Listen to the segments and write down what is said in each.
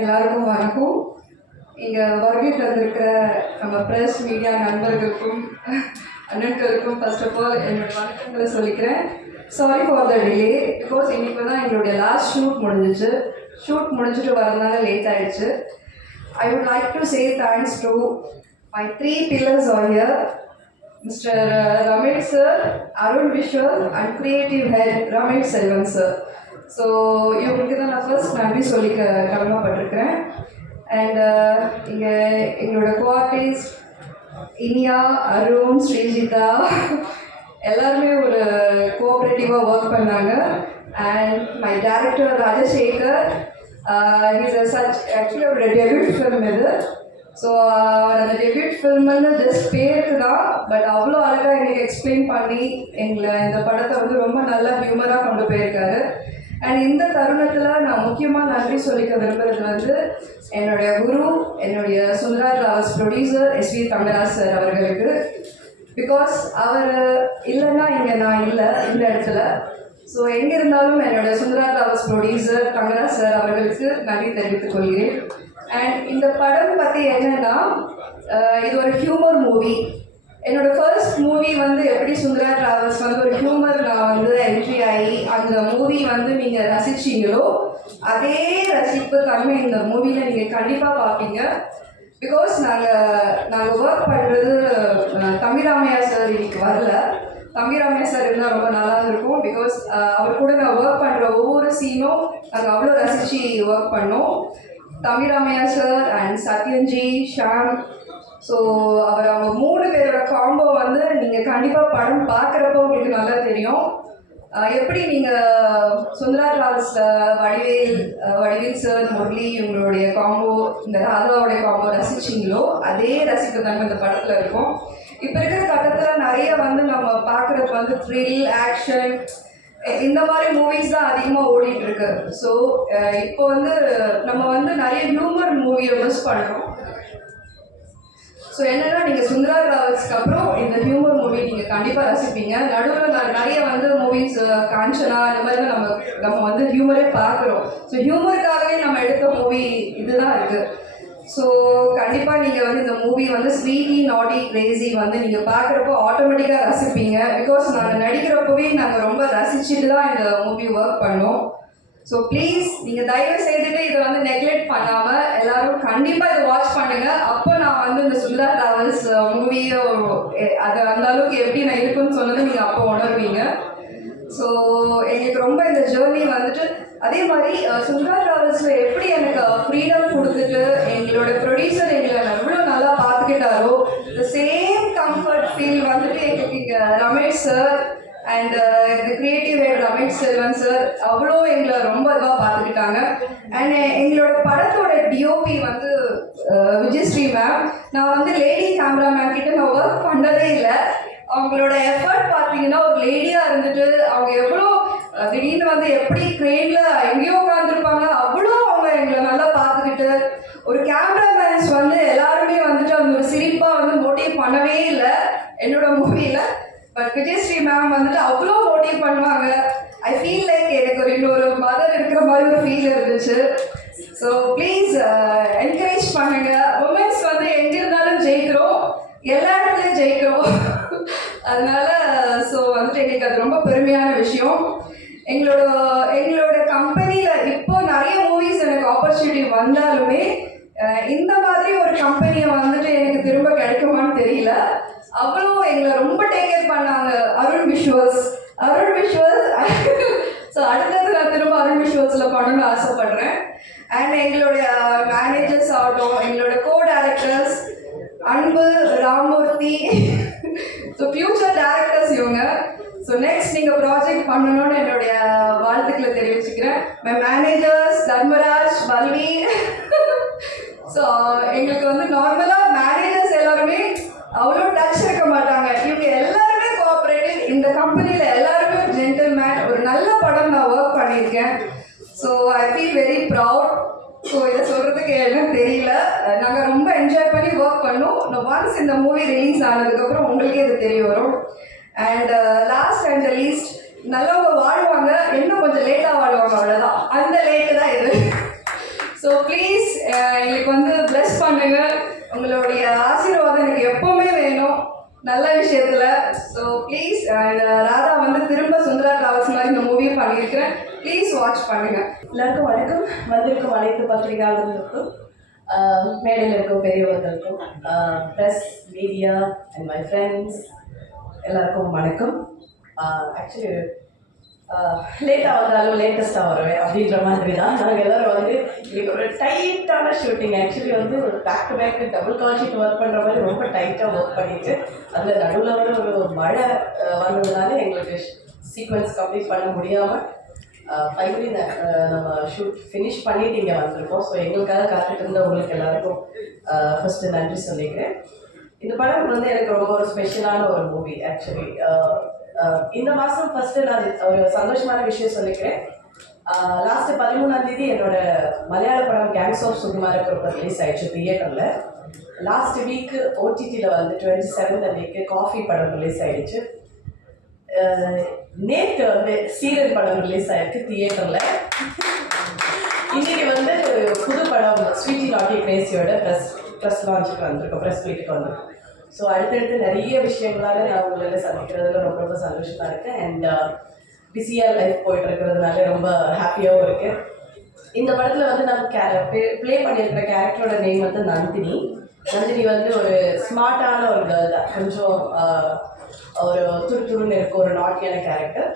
எல்லாருக்கும் வணக்கம். இங்கே வருகை தந்திருக்கிற நம்ம ப்ரெஸ் மீடியா நண்பர்களுக்கும் அண்ணன்களுக்கும் ஃபர்ஸ்ட் ஆஃப் ஆல் என்னோட வணக்கங்களை சொல்லிக்கிறேன். Sorry for the delay because இன்றைக்கி தான் எங்களுடைய லாஸ்ட் ஷூட் முடிஞ்சிச்சு. ஷூட் முடிஞ்சிட்டு வரதுனால லேட் ஆயிடுச்சு. I would like to say thanks to my three pillars are here mister Ramesh sir Arun Vishal and creative head Ramesh Selvan sir so இவங்களுக்கு தான் நான் ஃபர்ஸ்ட் நன்றி சொல்லிக்க கடமைப்பட்டிருக்கிறேன். அண்ட் uh, இங்கே எங்களோட கோஆர்டிஸ்ட் இனியா அருண் ஸ்ரீஜிதா எல்லாருமே ஒரு கோஆப்ரேட்டிவாக ஒர்க் பண்ணாங்க. And my director Rajasekar is such actually அவரோட டெபியூட் ஃபிலிம் இது. ஸோ அந்த டெபியூட் வந்து ஜஸ்ட் பேருக்கு தான் பட் அவ்வளோ அழகாக எங்களுக்கு எக்ஸ்பிளைன் பண்ணி எங்களை இந்த படத்தை வந்து ரொம்ப நல்லா ஹியூமராக கொண்டு போயிருக்காரு. அண்ட் இந்த தருணத்தில் நான் முக்கியமாக நன்றி சொல்லிக்க விரும்புறது வந்து என்னுடைய குரு என்னுடைய Sundara travels producer S V Thangaraj sir அவர்களுக்கு. பிகாஸ் அவர் இல்லைன்னா இங்கே நான் இல்லை இந்த இடத்துல. ஸோ எங்கே இருந்தாலும் என்னுடைய Sundara travels producer Thangaraj sir அவர்களுக்கு நன்றி தெரிவித்துக் கொள்கிறேன். அண்ட் இந்த படம் பற்றி என்னன்னா இது ஒரு ஹியூமர் மூவி என்னோட ஃபர்ஸ்ட் மூவி வந்து எப்படி சுந்தரா டிராவல்ஸ் வந்து ஒரு ஹியூமர் நான் வந்து என்ட்ரி ஆகி அந்த மூவி வந்து நீங்கள் ரசிச்சீங்களோ அதே ரசிப்பு தன்மை இந்த மூவியில் நீங்கள் கண்டிப்பாக பார்ப்பீங்க. பிகாஸ் நாங்கள் நாங்கள் ஒர்க் பண்ணுறது தம்பிராமையா சார் இன்னைக்கு வரல. தம்பிராமையா சார் இருந்தால் ரொம்ப நல்லா இருக்கும். பிகாஸ் அவர் கூட நான் ஒர்க் பண்ணுற ஒவ்வொரு சீனும் நாங்கள் அவ்வளோ ரசித்து ஒர்க் பண்ணோம். Thambi Ramaiah sir and Sathyan ji Shaam so அவர் அவங்க மூணு பேரோட காம்போ வந்து நீங்கள் கண்டிப்பாக படம் பார்க்குறப்ப உங்களுக்கு நல்லா தெரியும். எப்படி நீங்கள் சுந்தரா டிராவல்ஸில் வடிவேல் வடிவேல் சார் முரளி இவங்களுடைய காம்போ இந்த ராதாவோடைய காம்போ ரசிச்சிங்களோ அதே ரசிப்பு தாங்க இந்த படத்தில் இருக்கும். இப்போ இருக்கிற கட்டத்தில் நிறைய வந்து நம்ம பார்க்குறது வந்து த்ரில் ஆக்ஷன் இந்த மாதிரி மூவிஸ் தான் அதிகமாக ஓடிட்டு இருக்கு. ஸோ இப்போ வந்து நம்ம வந்து நிறைய ஹியூமர் மூவியை மிஸ் பண்ணுறோம் ஸோ என்னன்னா நீங்கள் சுந்தரா ராவல்ஸ்க்கு அப்புறம் இந்த ஹியூமர் மூவி நீங்கள் கண்டிப்பாக ரசிப்பீங்க. நடுவில் நான் நிறைய வந்து மூவிஸ் காஞ்சனா இந்த மாதிரி நம்ம நம்ம வந்து ஹியூமரே பார்க்குறோம் ஸோ ஹியூமருக்காகவே நம்ம எடுத்த மூவி இதுதான் இருக்குது ஸோ கண்டிப்பாக நீங்கள் வந்து இந்த மூவி வந்து ஸ்வீட்டி நாட்டி கிரேசி வந்து நீங்கள் பார்க்குறப்போ ஆட்டோமேட்டிக்காக ரசிப்பீங்க. பிகாஸ் நாங்கள் நடிக்கிறப்பவே நாங்கள் ரொம்ப ரசிச்சுட்டு தான் இந்த மூவி ஒர்க் பண்ணோம். ஸோ ப்ளீஸ் நீங்கள் தயவு செய்துட்டு இதை வந்து நெக்லெக்ட் பண்ணாமல் எல்லாரும் கண்டிப்பாக இதை வாட்ச் பண்ணுங்க. அப்போ நான் வந்து இந்த சுல்லா டிராவல்ஸ் மூவியோ அது அந்த அளவுக்கு எப்படி நான் இருக்குன்னு சொன்னது நீங்கள் அப்போ உணர்வீங்க. ஸோ எங்களுக்கு ரொம்ப இந்த ஜேர்னி வந்துட்டு அதே மாதிரி சுல்லா டிராவல்ஸில் எப்படி எனக்கு ஃப்ரீடம் கொடுத்துட்டு எங்களோட ப்ரொடியூசர் எங்களை எவ்வளோ நல்லா பார்த்துக்கிட்டாரோ இந்த சேம் கம்ஃபர்ட் ஃபீல் வந்துட்டு எங்களுக்கு இங்கே ரமேஷ் சார் அண்ட் இந்த creative head Ramesh Selvan sir அவ்வளோ எங்களை ரொம்ப இதுவாக பார்த்துக்கிட்டாங்க. அண்ட் uh, எங்களோட படத்தோட டிஓபி வந்து uh, விஜயஸ்ரீ மேம் நான் வந்து லேடி கேமராமேன் கிட்ட நான் ஒர்க் பண்ணதே இல்லை. அவங்களோட எஃபர்ட் பார்த்தீங்கன்னா ஒரு லேடியாக இருந்துட்டு அவங்க எவ்வளோ திடீர்னு வந்து எப்படி க்ரெயினில் எங்கேயோ உட்காந்துருப்பாங்க அவ்வளோ அதனால ஸோ வந்துட்டு எங்களுக்கு அது ரொம்ப பெருமையான விஷயம். எங்களோட எங்களோட கம்பெனியில் இப்போ நிறைய மூவிஸ் எனக்கு ஆப்பர்ச்சுனிட்டி வந்தாலுமே இந்த மாதிரி ஒரு கம்பெனியை வந்துட்டு எனக்கு திரும்ப கிடைக்குமான்னு தெரியல. அவ்வளோ எங்களை ரொம்ப டேக் கேர் பண்ணாங்க Arun visuals Arun visuals so அடுத்தது நான் திரும்ப அருண் விஷுவல்ஸில் பண்ணணும்னு ஆசைப்படுறேன். அண்ட் எங்களுடைய மேனேஜர்ஸ் ஆகட்டும் எங்களோட co directors Anbu Ramoorthy so future directors இவங்க. ஸோ நெக்ஸ்ட் நீங்கள் ப்ராஜெக்ட் பண்ணணும்னு என்னுடைய வாழ்த்துக்களை தெரிவிச்சுக்கிறேன். My managers Dharmaraj Pallavi. So எங்களுக்கு வந்து நார்மலாக மேனேஜர்ஸ் எல்லாருமே அவ்வளோ டச் இருக்க மாட்டாங்க. இவங்க எல்லாருமே கோஆப்ரேட்டிவ் இந்த கம்பெனியில் எல்லாருமே ஜென்டில்மேன் ஒரு நல்ல படம் நான் ஒர்க் பண்ணியிருக்கேன். So I feel very proud so இதை சொல்கிறதுக்கு என்னன்னு தெரியல. நாங்கள் ரொம்ப என்ஜாய் பண்ணி ஒர்க் பண்ணோம். ஒன்ஸ் இந்த மூவி ரிலீஸ் ஆனதுக்கப்புறம் உங்களுக்கே இது தெரிய வரும். அண்ட் லாஸ்ட் அண்ட் லீஸ்ட் நல்லவங்க வாழ்வாங்க. இன்னும் கொஞ்சம் லேட்டாக வாழ்வாங்க அவ்வளோதான் அந்த லேட்டு தான் இது. ஸோ ப்ளீஸ் uh, எங்களுக்கு வந்து ப்ளஸ் பண்ணுங்க. உங்களுடைய ஆசீர்வாதம் எனக்கு எப்போவுமே வேணும். நல்ல விஷயத்துல. ஸோ ப்ளீஸ் uh, ராதா வந்து திரும்ப சுந்தரா டிராவல்ஸ் மாதிரி இந்த மூவியும் பண்ணியிருக்கிறேன். ப்ளீஸ் வாட்ச் பண்ணுங்க. எல்லாருக்கும் வணக்கம். வந்திருக்கும் அனைத்து பத்திரிகையாளர்களுக்கும் மேடையில் இருக்கும் பெரியவர்களுக்கும் press media and my friends எல்லாருக்கும் வணக்கம். ஆக்சுவலி லேட்டாக வந்தாலும் லேட்டஸ்ட்டாக வருவேன் அப்படின்ற மாதிரி தான் நாங்கள் எல்லோரும் வந்து இன்னைக்கு ஒரு டைட்டான ஷூட்டிங் ஆக்சுவலி வந்து ஒரு back to back double call sheet work பண்ணுற மாதிரி ரொம்ப டைட்டாக ஒர்க் பண்ணிட்டு அதில் நடுவில் வந்து ஒரு மழை வந்ததுனால எங்களுக்கு சீக்வன்ஸ் கம்ப்ளீட் பண்ண முடியாமல் ஃபைனலி நம்ம ஷூட் ஃபினிஷ் பண்ணிட்டு இங்கே வந்திருக்கோம். ஸோ எங்களுக்காக காத்துட்டு இருந்த உங்களுக்கு எல்லாருக்கும் ஃபஸ்ட்டு நன்றி சொல்லிக்கிறேன். இந்த படம் வந்து எனக்கு ரொம்ப ஒரு ஸ்பெஷலான ஒரு மூவி ஆக்சுவலி இந்த மாதம் ஃபர்ஸ்ட் நான் ஒரு சந்தோஷமான விஷயம் சொல்லிக்கிறேன். லாஸ்ட் பதிமூணாம் தேதி என்னோட மலையாள படம் gangs of Sukumara Kurup release ஆயிடுச்சு தியேட்டரில் லாஸ்ட் வீக் ஓடிடியில் வந்து டுவெண்ட்டி செவன்த் அன்னைக்கு காஃபி படம் ரிலீஸ் ஆயிடுச்சு. நேற்று வந்து சீரியல் படம் ரிலீஸ் ஆயிருக்கு தியேட்டர்ல இன்னைக்கு வந்து புது படம் ஸ்வீட்டி நாட்டி கிரேசியோட ப்ரெஸ் ப்ரெஸ் லான்ச்சுக்கு வந்திருக்கோம் ப்ரெஸ் மீட்டுக்கு வந்திருக்கோம். ஸோ அடுத்தடுத்து நிறைய விஷயங்களால நான் உங்களை சந்திக்கிறதுல ரொம்ப ரொம்ப சந்தோஷமா இருக்கேன். அண்ட் பிஸியாக uh, லைஃப் போயிட்டு இருக்கிறதுனால ரொம்ப ஹாப்பியாகவும் இருக்கு இந்த படத்தில் வந்து நம்ம கே ப்ளே பண்ணியிருக்கிற கேரக்டரோட நேம் வந்து நந்தினி. நந்தினி வந்து ஒரு ஸ்மார்ட்டான ஒரு கேர்ள் தான். கொஞ்சம் uh, ஒரு துரு துருன்னு இருக்க ஒரு நாட்டியான கேரக்டர்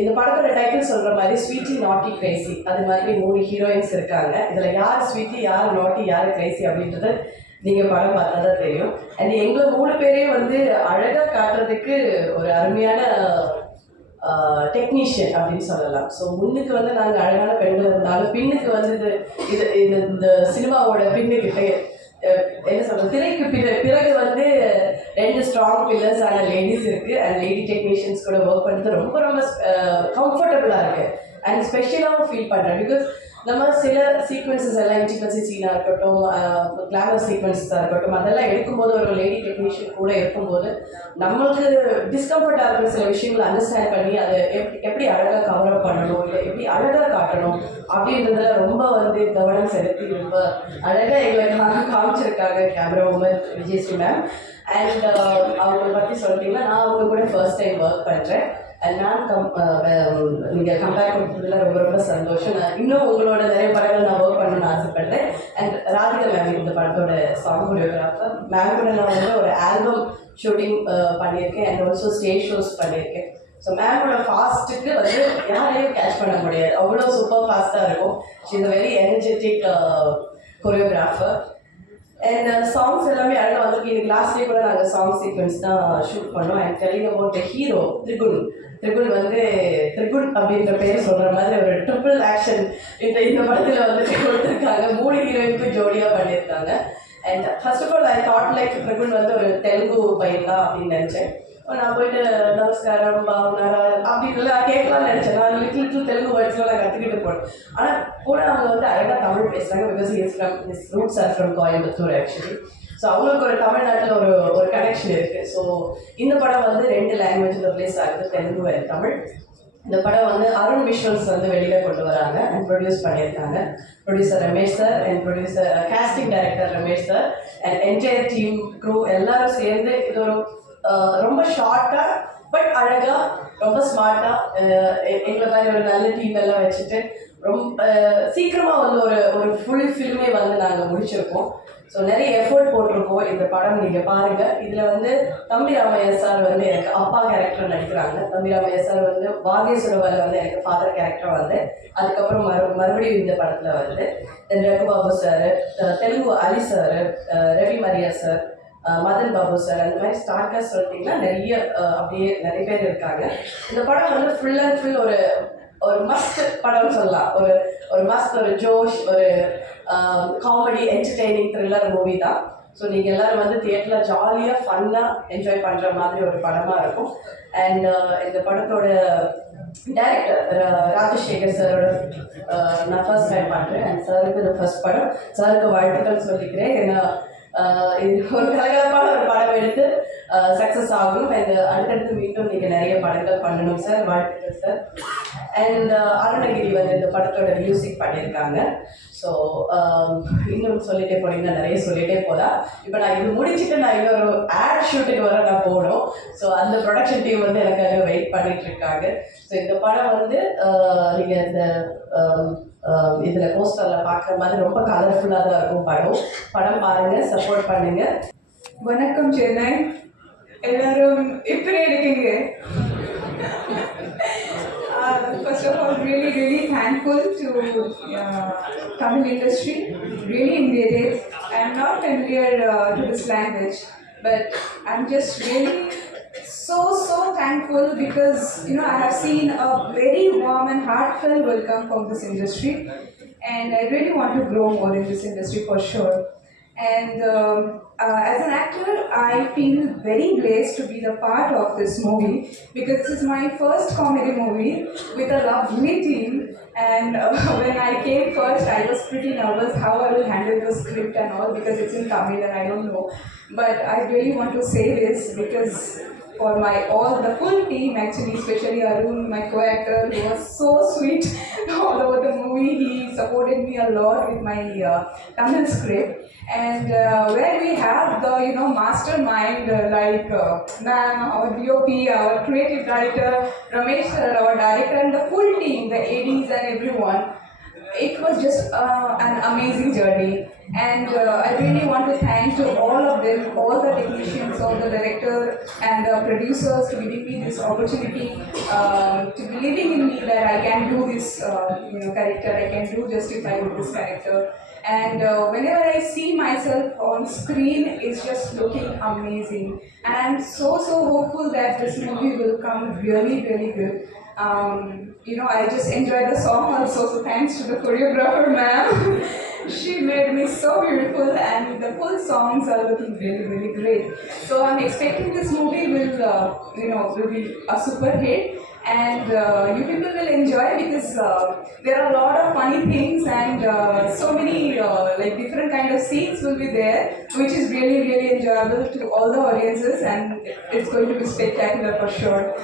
இந்த படத்தோட டைட்டில் சொல்கிற மாதிரி ஸ்வீட்டி நாட்டி கிரேசி அது மாதிரி மூணு ஹீரோயின்ஸ் இருக்காங்க. இதில் யார் ஸ்வீட்டி யார் நாட்டி யார் கிரேசி அப்படின்றது நீங்கள் படம் பார்த்தா தான் தெரியும். அண்ட் எங்களை மூணு பேரையும் வந்து அழகாக காட்டுறதுக்கு ஒரு அருமையான டெக்னீஷியன் அப்படின்னு சொல்லலாம். ஸோ முன்னுக்கு வந்து நாங்கள் அழகான பெண்கள் இருந்தாலும் பின்னுக்கு வந்து இது இது இது இந்த சினிமாவோட பின்னுக்கிட்ட என்ன சொல்றது திரைக்கு பிற பிறகு வந்து ரெண்டு ஸ்ட்ராங் பில்லர்ஸ் ஆன லேடிஸ் இருக்கு. அண்ட் லேடி டெக்னீஷியன்ஸ் கூட ஒர்க் பண்ணுறது ரொம்ப ரொம்ப கம்ஃபர்டபுளாக இருக்கு. அண்ட் ஸ்பெஷலாகவும் ஃபீல் பண்ணுறேன் பிகாஸ் நம்ம சில சீக்வன்சஸ் எல்லாம் இன்டிமசி சீனாக இருக்கட்டும் கிளாமர் சீக்வன்சஸாக இருக்கட்டும் அதெல்லாம் எடுக்கும்போது ஒரு லேடி டெக்னீஷியன் கூட இருக்கும்போது நம்மளுக்கு டிஸ்கம்ஃபர்ட்டாக இருக்கிற சில விஷயங்களை அண்டர்ஸ்டாண்ட் பண்ணி அதை எப்படி எப்படி அழகாக கவர் அப் பண்ணணும் இல்லை எப்படி அழகாக காட்டணும் அப்படின்றதுல ரொம்ப வந்து கவனம் செலுத்தி ரொம்ப அழகாக எங்களை காமிச்சிருக்காங்க camera woman Vijayasri ma'am and அவங்கள பற்றி சொல்லிட்டீங்கன்னா நான் அவங்க கூட ஃபர்ஸ்ட் டைம் ஒர்க் பண்ணுறேன் அண்ட் கம் நீங்கள் கம்பேர் பண்ணுறதுல ரொம்ப ரொம்ப சந்தோஷம். நான் இன்னும் உங்களோட நிறைய படங்கள் நான் ஒர்க் பண்ணணும்னு ஆசைப்படுறேன். அண்ட் ராதிகா மேம் இந்த படத்தோட சாங் கொரியோகிராஃபர் மேம் கூட நான் வந்து ஒரு ஆல்பம் ஷூட்டிங் uh, பண்ணியிருக்கேன். அண்ட் ஆல்சோ ஸ்டேஜ் ஷோஸ் பண்ணியிருக்கேன். ஸோ மேமோட ஃபாஸ்ட்டுக்கு வந்து யாரையும் கேட்ச் பண்ண முடியாது. அவ்வளோ சூப்பர் ஃபாஸ்ட்டாக இருக்கும். She is very energetic choreographer and songs uh, எல்லாமே அழகாக வந்திருக்கு எனக்கு லாஸ்ட் கூட நாங்கள் சாங் சீக்வன்ஸ் தான் ஷூட் பண்ணோம். And telling about hero Trigul Trigul வந்து திரிகுல் அப்படின்ற பேர் சொல்கிற மாதிரி ஒரு ட்ரிபிள் ஆக்ஷன் இந்த இந்த படத்தில் வந்து கொடுத்துருக்காங்க மூணு ஹீரோயினுக்கும் ஜோடியாக பண்ணியிருக்காங்க. And first of all I thought like Trigul வந்து ஒரு தெலுங்கு பையன் தான் அப்படின்னு நினச்சேன். நான் போயிட்டு நமஸ்காரம் பாவனாரா அப்படின்னு நான் கேட்கலாம்னு நினச்சேன். நான் லிட்டில் லிட்டில் தெலுங்கு வேர்ட்ஸ்லாம் நான் கற்றுக்கிட்டு போனேன். ஆனால் கூட அவங்க வந்து அழகாக தமிழ் பேசுகிறாங்க because is from is roots are from Coimbatore actually so அவங்களுக்கு ஒரு தமிழ்நாட்டில் ஒரு ஒரு கனெக்ஷன் இருக்குது ஸோ இந்த படம் வந்து ரெண்டு லாங்குவேஜில் ரிலீஸ் ஆகுது தெலுங்கு and தமிழ். இந்த படம் வந்து அருண் விஷுவல்ஸ் வந்து வெளியில கொண்டு வராங்க அண்ட் ப்ரொடியூஸ் பண்ணியிருக்காங்க. Producer Ramesh sir and producer casting director Ramesh sir and entire team crew எல்லாரும் சேர்ந்து இது ஒரு ரொம்ப ஷார்ட்டாக பட் அழகாக ரொம்ப ஸ்மார்ட்டாக எங்களை மாதிரி ஒரு நல்ல டீம் எல்லாம் வச்சுட்டு ரொம்ப சீக்கிரமாக வந்து ஒரு ஒரு ஃபுல் ஃபில்மே வந்து நாங்கள் முடிச்சிருக்கோம். ஸோ நிறைய எஃபோர்ட் போட்டிருக்கோம் இந்த படம் நீங்கள் பாருங்கள் இதில் வந்து தம்பி ராமையா சார் வந்து எனக்கு அப்பா கேரக்டர் நடிக்கிறாங்க. தம்பி ராமையா சார் வந்து வாகேஸ்வரவால வந்து எனக்கு ஃபாதர் கேரக்டர் வந்து. அதுக்கப்புறம் மறு மறுபடியும் இந்த படத்தில் வருது. Then Raghubabu sir Telugu Ali sir Ravi Maria sir Madhan Babu sir அந்த மாதிரி ஸ்டார்டர்ஸ் சொல்லிட்டிங்கன்னா நிறைய அப்படியே நிறைய பேர் இருக்காங்க. இந்த படம் வந்து ஃபுல் அண்ட் ஃபுல் ஒரு ஒரு மஸ்ட் படம்னு சொல்லலாம். ஒரு ஒரு மஸ்ட் ஒரு ஜோஷ் ஒரு காமெடி என்டர்டெய்னிங் த்ரில்லர் மூவி தான். ஸோ நீங்கள் எல்லாரும் வந்து தியேட்டரில் ஜாலியாக ஃபன்னாக என்ஜாய் பண்ணுற மாதிரி ஒரு படமாக இருக்கும். அண்ட் இந்த படத்தோட டைரக்டர் ராஜசேகர் சாரோட நான் ஃபர்ஸ்ட் டைம் பண்ணுறேன் அண்ட் சாருக்கு இது ஃபர்ஸ்ட் படம். சாருக்கு வாழ்த்துக்கள் சொல்லிக்கிறேன். ஏன்னா ஒரு கலகலப்பான ஒரு படம் எடுத்து சக்ஸஸ் ஆகும் அண்ட் அடுத்தடுத்து மீண்டும் நீங்கள் நிறைய படங்கள் பண்ணணும் சார் வாழ்த்துக்கள் சார் அண்ட் அருணகிரி வந்து இந்த படத்தோட மியூசிக் பண்ணியிருக்காங்க. ஸோ இன்னும் சொல்லிட்டே போனீங்கன்னா நிறைய சொல்லிட்டே போகலாம். இப்போ நான் இது முடிச்சுட்டு நான் இன்னொரு ஆட் ஷூட்டுக்கு வர நான் போகணும். ஸோ அந்த ப்ரொடக்ஷன் டீம் வந்து எனக்காக வெயிட் பண்ணிட்டு இருக்காங்க. ஸோ இந்த படம் வந்து நீங்கள் இந்த இதில் போஸ்டரில் பார்க்குற மாதிரி ரொம்ப கலர்ஃபுல்லாக தான் இருக்கும் படம் படம் பாருங்கள் சப்போர்ட் பண்ணுங்கள் வணக்கம் சென்னை எல்லாரும் எப்படி இருக்கீங்க Uh, first of all, really, really thankful to uh, Tamil industry. Really enjoyed it. I'm not familiar uh, to this language, but I'm just really so so thankful because you know I have seen a very warm and heartfelt welcome from this industry, and I really want to grow more in this industry for sure. And um, uh, as an actor, I feel very blessed to be the part of this movie because this is my first comedy movie with a lovely team. And uh, when I came first, I was pretty nervous how I will handle the script and all because it's in Tamil and I don't know. But I really want to say this because for my all the full team actually, especially Arun, my co-actor, who was so sweet all over the movie. He supported me a lot with my uh, Tamil script, and uh, where we have the you know mastermind uh, like uh, ma'am, our DOP, our creative director, Ramesh, our director, and the full team, the ADs and everyone it was just uh, an amazing journey and uh, i really want to thank to all of them all the technicians all the director and the producers to giving me this opportunity um, to believing in me that i can do this uh, you know character i can do justify with this character. And uh, whenever i see myself on screen it's just looking amazing. And i'm so so hopeful that this movie will come really really good. Um, you know, I just enjoyed the song also, so thanks to the choreographer, ma'am. she made me so beautiful, and the full songs are looking really, really great. So I'm expecting this movie will, uh, you know, will be a super hit, and uh, you people will enjoy because uh, there are a lot of funny things and uh, so many uh, like different kind of scenes will be there, which is really, really enjoyable to all the audiences, and it's going to be spectacular for sure.